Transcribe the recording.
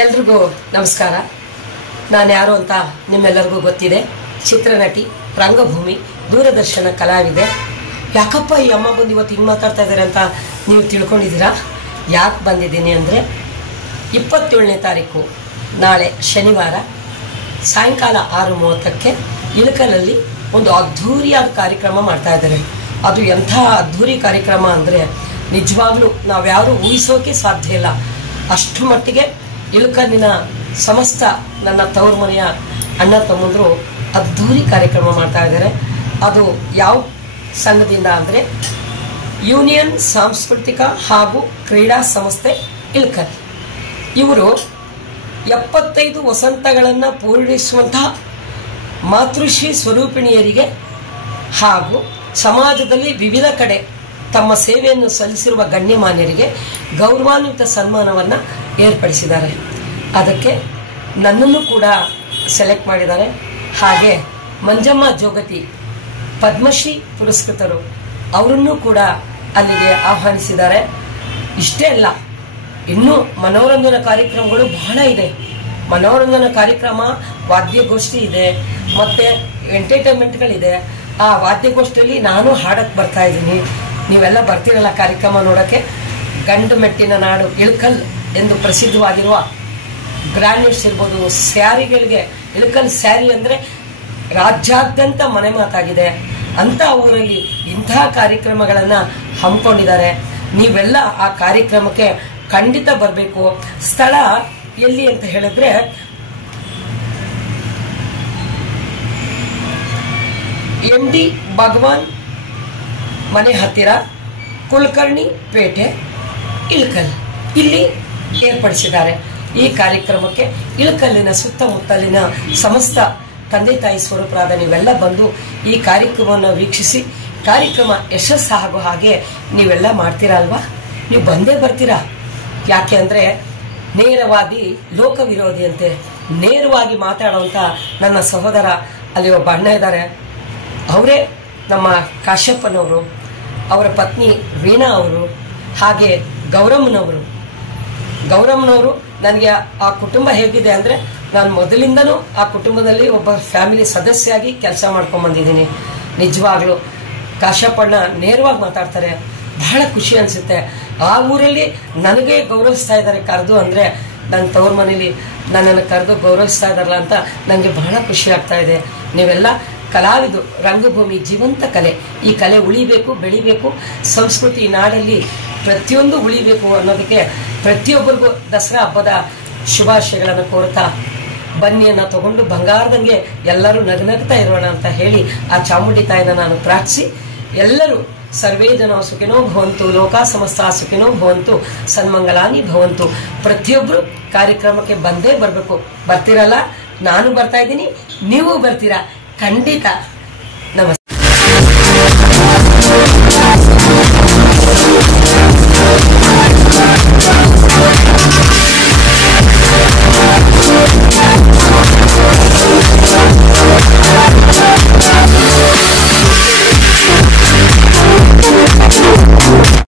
ಎಲ್ರಿಗೂ ನಮಸ್ಕಾರ. ನಾನು ಯಾರು ಅಂತ ನಿಮ್ಮೆಲ್ಲರಿಗೂ ಗೊತ್ತಿದೆ. ಚಿತ್ರನಟಿ, ರಂಗಭೂಮಿ, ದೂರದರ್ಶನ ಕಲಾವಿದೆ. ಯಾಕಪ್ಪ ಈ ಅಮ್ಮ ಬಂದು ಇವತ್ತು ಹಿಂಗೆ ಮಾತಾಡ್ತಾ ಇದ್ದಾರೆ ಅಂತ ನೀವು ತಿಳ್ಕೊಂಡಿದ್ದೀರಾ? ಯಾಕೆ ಬಂದಿದ್ದೀನಿ ಅಂದರೆ 27ನೇ ತಾರೀಕು ನಾಳೆ ಶನಿವಾರ ಸಾಯಂಕಾಲ 6:30ಕ್ಕೆ ಇಳಕಲಲ್ಲಿ ಒಂದು ಅದ್ಧೂರಿಯಾದ ಕಾರ್ಯಕ್ರಮ ಮಾಡ್ತಾ ಇದ್ದಾರೆ. ಅದು ಎಂಥ ಅದ್ಧೂರಿ ಕಾರ್ಯಕ್ರಮ ಅಂದರೆ ನಿಜವಾಗ್ಲೂ ನಾವ್ಯಾರು ಊಹಿಸೋಕೆ ಸಾಧ್ಯ ಇಲ್ಲ. ಅಷ್ಟು ಮಟ್ಟಿಗೆ ಇಳಕಲ್ಲಿನ ಸಮಸ್ತ ನನ್ನ ತವರು ಮನೆಯ ಅಣ್ಣ ತಮ್ಮಂದರು ಅದ್ಧೂರಿ ಕಾರ್ಯಕ್ರಮ ಮಾಡ್ತಾ ಇದ್ದಾರೆ. ಅದು ಯಾವ ಸಂಘದಿಂದ ಅಂದರೆ ಯೂನಿಯನ್ ಸಾಂಸ್ಕೃತಿಕ ಹಾಗೂ ಕ್ರೀಡಾ ಸಂಸ್ಥೆ ಇಳಕಲ್. ಇವರು 75 ವಸಂತಗಳನ್ನು ಪೂರೈಸುವಂತಹ ಮಾತೃಶ್ರೀ ಸ್ವರೂಪಿಣಿಯರಿಗೆ ಹಾಗೂ ಸಮಾಜದಲ್ಲಿ ವಿವಿಧ ಕಡೆ ತಮ್ಮ ಸೇವೆಯನ್ನು ಸಲ್ಲಿಸಿರುವ ಗಣ್ಯಮಾನ್ಯರಿಗೆ ಗೌರವಾನ್ವಿತ ಸನ್ಮಾನವನ್ನು ಏರ್ಪಡಿಸಿದ್ದಾರೆ. ಅದಕ್ಕೆ ನನ್ನನ್ನು ಕೂಡ ಸೆಲೆಕ್ಟ್ ಮಾಡಿದ್ದಾರೆ. ಹಾಗೆ ಮಂಜಮ್ಮ ಜೋಗತಿ ಪದ್ಮಶ್ರೀ ಪುರಸ್ಕೃತರು, ಅವರನ್ನು ಕೂಡ ಅಲ್ಲಿಗೆ ಆಹ್ವಾನಿಸಿದ್ದಾರೆ. ಇಷ್ಟೇ ಅಲ್ಲ, ಇನ್ನೂ ಮನೋರಂಜನಾ ಕಾರ್ಯಕ್ರಮಗಳು ಬಹಳ ಇದೆ. ಮನೋರಂಜನಾ ಕಾರ್ಯಕ್ರಮ, ವಾದ್ಯಗೋಷ್ಠಿ ಇದೆ, ಮತ್ತೆ ಎಂಟರ್ಟೈನ್ಮೆಂಟ್ಗಳಿದೆ. ಆ ವಾದ್ಯಗೋಷ್ಠಿಯಲ್ಲಿ ನಾನು ಹಾಡಕ್ಕೆ ಬರ್ತಾ ಇದ್ದೀನಿ. ನೀವೆಲ್ಲ ಬರ್ತಿರಲ್ಲ ಕಾರ್ಯಕ್ರಮ ನೋಡೋಕ್ಕೆ. ಗಂಡು ಮೆಟ್ಟಿನ ನಾಡು ಇಳಕಲ್ ಎಂದು ಪ್ರಸಿದ್ಧವಾಗಿರುವ ಗ್ರಾನ್ಯೂಟ್ಸ್ ಇರ್ಬೋದು, ಸ್ಯಾರಿಗಳಿಗೆ ಇಳಕಲ್ ಸ್ಯಾರಿ ಅಂದರೆ ರಾಜ್ಯಾದ್ಯಂತ ಮನೆ ಮಾತಾಗಿದೆ. ಅಂತ ಊರಲ್ಲಿ ಇಂತಹ ಕಾರ್ಯಕ್ರಮಗಳನ್ನು ಹಮ್ಮಿಕೊಂಡಿದ್ದಾರೆ. ನೀವೆಲ್ಲ ಆ ಕಾರ್ಯಕ್ರಮಕ್ಕೆ ಖಂಡಿತ ಬರಬೇಕು. ಸ್ಥಳ ಎಲ್ಲಿ ಅಂತ ಹೇಳಿದ್ರೆ MD ಭಗವಾನ್ ಮನೆ ಹತ್ತಿರ ಕುಲಕರ್ಣಿ ಪೇಟೆ ಇಳಕಲ್, ಇಲ್ಲಿ ಏರ್ಪಡಿಸಿದ್ದಾರೆ. ಈ ಕಾರ್ಯಕ್ರಮಕ್ಕೆ ಇಳಕಲ್ಲಿನ ಸುತ್ತಮುತ್ತಲಿನ ಸಮಸ್ತ ತಂದೆ ತಾಯಿ ಸ್ವರೂಪರಾದ ನೀವೆಲ್ಲ ಬಂದು ಈ ಕಾರ್ಯಕ್ರಮವನ್ನು ವೀಕ್ಷಿಸಿ ಕಾರ್ಯಕ್ರಮ ಯಶಸ್ಸಾಗೋ ಹಾಗೆ ನೀವೆಲ್ಲ ಮಾಡ್ತೀರಾ ಅಲ್ವಾ? ನೀವು ಬಂದೇ ಬರ್ತೀರಾ. ಯಾಕೆ ಅಂದರೆ ನೇರವಾದಿ ಲೋಕ ವಿರೋಧಿ ಅಂತೆ ನೇರವಾಗಿ ಮಾತಾಡುವಂಥ ನನ್ನ ಸಹೋದರ ಅಲ್ಲಿ ಒಬ್ಬ ಅಣ್ಣ ಇದ್ದಾರೆ. ಅವರೇ ನಮ್ಮ ಕಾಶ್ಯಪ್ಪನವರು, ಅವರ ಪತ್ನಿ ವೀಣಾ ಅವರು, ಹಾಗೆ ಗೌರಮ್ಮನವರು. ನನಗೆ ಆ ಕುಟುಂಬ ಹೇಗಿದೆ ಅಂದರೆ ನಾನು ಮೊದಲಿಂದನೂ ಆ ಕುಟುಂಬದಲ್ಲಿ ಒಬ್ಬ ಫ್ಯಾಮಿಲಿ ಸದಸ್ಯಾಗಿ ಕೆಲಸ ಮಾಡ್ಕೊಂಡು ಬಂದಿದ್ದೀನಿ. ನಿಜವಾಗ್ಲೂ ಕಾಶ್ಯಪ್ಪಣ್ಣ ನೇರವಾಗಿ ಮಾತಾಡ್ತಾರೆ. ಬಹಳ ಖುಷಿ ಅನಿಸುತ್ತೆ. ಆ ಊರಲ್ಲಿ ನನಗೆ ಗೌರವಿಸ್ತಾ ಇದ್ದಾರೆ ಕರೆದು ಅಂದರೆ, ನನ್ನ ತವ್ರ ಮನೇಲಿ ನನ್ನನ್ನು ಕರೆದು ಗೌರವಿಸ್ತಾ ಇದ್ದಾರಲ್ಲ ಅಂತ ನನಗೆ ಬಹಳ ಖುಷಿ ಆಗ್ತಾ ಇದೆ. ನೀವೆಲ್ಲ ಕಲಾವಿದರು, ರಂಗಭೂಮಿ ಜೀವಂತ ಕಲೆ. ಈ ಕಲೆ ಉಳಿಬೇಕು, ಬೆಳಿಬೇಕು. ಸಂಸ್ಕೃತಿ ನಾಡಲ್ಲಿ ಪ್ರತಿಯೊಂದು ಉಳಿಬೇಕು ಅನ್ನೋದಕ್ಕೆ ಪ್ರತಿಯೊಬ್ಬರಿಗೂ ದಸರಾ ಹಬ್ಬದ ಶುಭಾಶಯಗಳನ್ನು ಕೋರ್ತಾ ಬನ್ನಿಯನ್ನು ತಗೊಂಡು ಬಂಗಾರದಂಗೆ ಎಲ್ಲರೂ ನಗನಗ್ತಾ ಇರೋಣ ಅಂತ ಹೇಳಿ ಆ ಚಾಮುಂಡಿ ತಾಯಿನ ನಾನು ಪ್ರಾರ್ಥಿಸಿ, ಎಲ್ಲರೂ ಸರ್ವೇ ಜನ ಸುಖಿನೋ ಭವಂತು, ಲೋಕ ಸಮಸ್ತ ಸುಖಿನೋ ಭವಂತು, ಸನ್ಮಂಗಲಾನಿ ಭವಂತು. ಪ್ರತಿಯೊಬ್ಬರು ಕಾರ್ಯಕ್ರಮಕ್ಕೆ ಬಂದೇ ಬರಬೇಕು. ಬರ್ತಿರಲ್ಲ? ನಾನು ಬರ್ತಾ ಇದ್ದೀನಿ, ನೀವು ಬರ್ತೀರಾ ಖಂಡಿತ. ನಮಸ್ತೆ.